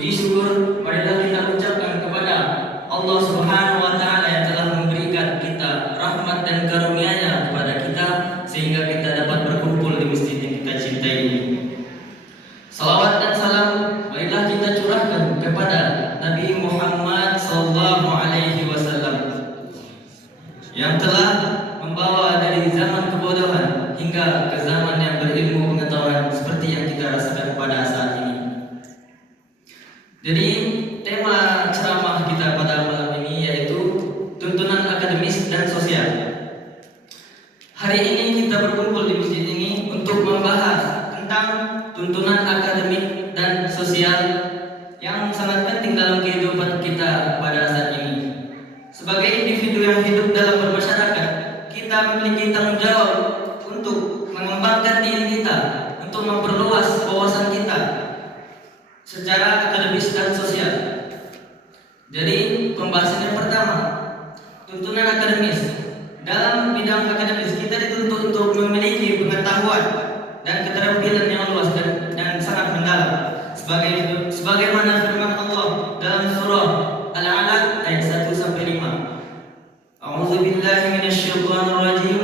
Puji syukur marilah kita ucapkan kepada Allah Subhanahu wa taala yang telah memberikan kita rahmat dan karunia-Nya kepada kita sehingga kita dapat berkumpul di masjid yang kita cintai ini. Salawat dan salam marilah kita curahkan kepada Nabi Muhammad sallallahu alaihi wasallam yang telah membawa dari zaman kebodohan hingga ke zaman yang berilmu pengetahuan seperti yang kita rasakan pada saat ini. Jadi tema ceramah kita pada malam ini yaitu tuntunan akademis dan sosial. Hari ini kita berkumpul di masjid ini untuk membahas tentang tuntunan akademik dan sosial yang sangat penting dalam kehidupan kita pada saat ini. Sebagai individu yang hidup dalam bermasyarakat, kita memiliki tanggung jawab untuk mengembangkan diri kita, untuk memperluas wawasan kita secara akademis dan sosial. Jadi pembahasan yang pertama, tuntunan akademis. Dalam bidang akademis kita dituntut untuk memiliki pengetahuan dan keterampilan yang luas dan sangat mendalam. Sebagaimana firman Allah dalam surah Al-Alaq ayat 1 sampai 5. A'udzu billahi minasyaitonir rajim.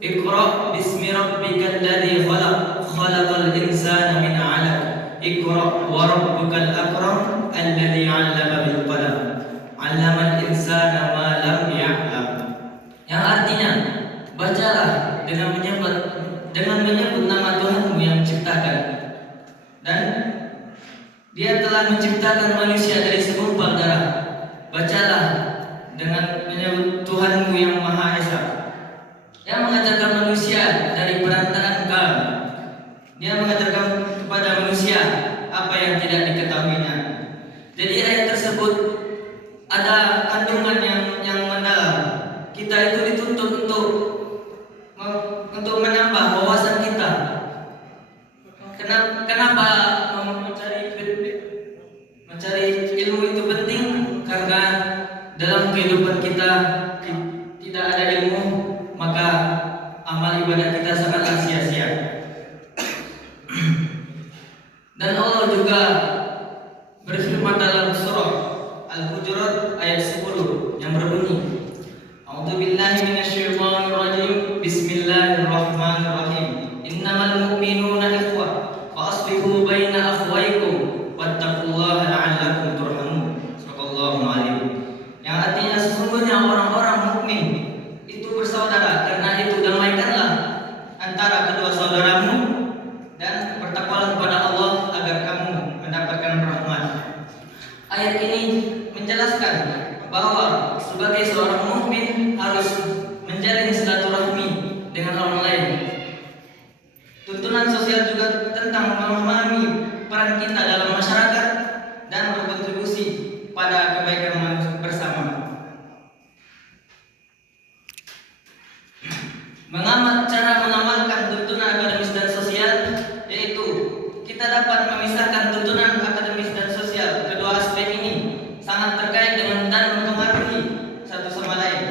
Iqra bismi rabbikal ladzi khalaq, khalaqal insana min 'alaq. Iqra wa rabbukal akram alladzi 'allama bil qalam 'allamal insana ma lam ya'lam. Yang artinya, bacalah dengan menyebut nama Tuhanmu yang menciptakan, dan Dia telah menciptakan manusia dari segumpal darah. Bacalah dengan menyebut Tuhanmu yang Maha Esa, yang mengajarkan manusia dari perantaraan kalam. Dia mengajarkan kepada manusia apa yang tidak diketahuinya. Jadi ayat tersebut ada kandungan yang mendalam. Kita itu dituntut untuk menambah wawasan kita. Kenapa mencari ilmu itu penting? Karena dalam kehidupan kita tidak ada ilmu, maka amal ibadah kita sangatlah sia-sia. Dan Allah juga berfirman dalam surah Al-Hujurat ayat 10 yang berbunyi, A'udzu billahi minasyaitonir rajim. Bismillahirrahmanirrahim. Innamal mu'minuna ikhwah fa aslihu baina akhwaykum wattaqullaha la'allakum turhamun. Shaqallahu alaihi. Yang artinya sesungguhnya orang-orang mukmin itu bersaudara, karena itu damaikanlah antara kedua saudaramu dan bertakwalah kepada Allah agar kamu mendapatkan rahmat. Ayat ini menjelaskan bahwa sebagai seorang mukmin harus menjalin silaturahmi dengan orang lain. Tuntunan sosial juga tentang memahami peran kita dalam masyarakat dan berkontribusi pada kebaikan bersama. Cara mengamalkan tuntunan akademis dan sosial yaitu kita dapat memisahkan tuntunan akademis dan sosial. Kedua aspek ini sangat terkait dengan dan mempengaruhi satu sama lain.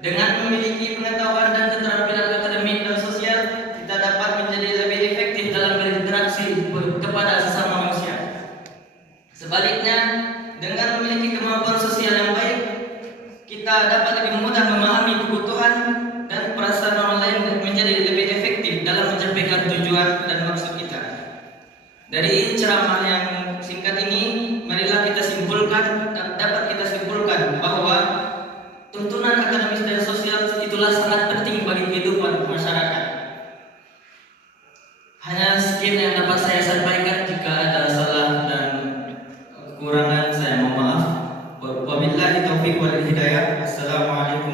Dengan memiliki pengetahuan dan keterampilan akademik dan sosial, kita dapat menjadi lebih efektif dalam berinteraksi kepada sesama manusia. Sebaliknya, dengan memiliki kemampuan sosial yang baik, kita dapat lebih mudah memahami kebutuhan dan perasaan orang lain dan menjadi lebih efektif dalam mencapai tujuan dan maksud kita. Dari ceramah yang singkat ini, marilah kita simpulkan bahwa tuntunan akademis dan sosial itulah sangat penting bagi kehidupan masyarakat. Hanya sekian yang dapat saya sampaikan. Jika ada salah dan kekurangan, saya mohon maaf. Wabillahi taufiq wal hidayah. Assalamualaikum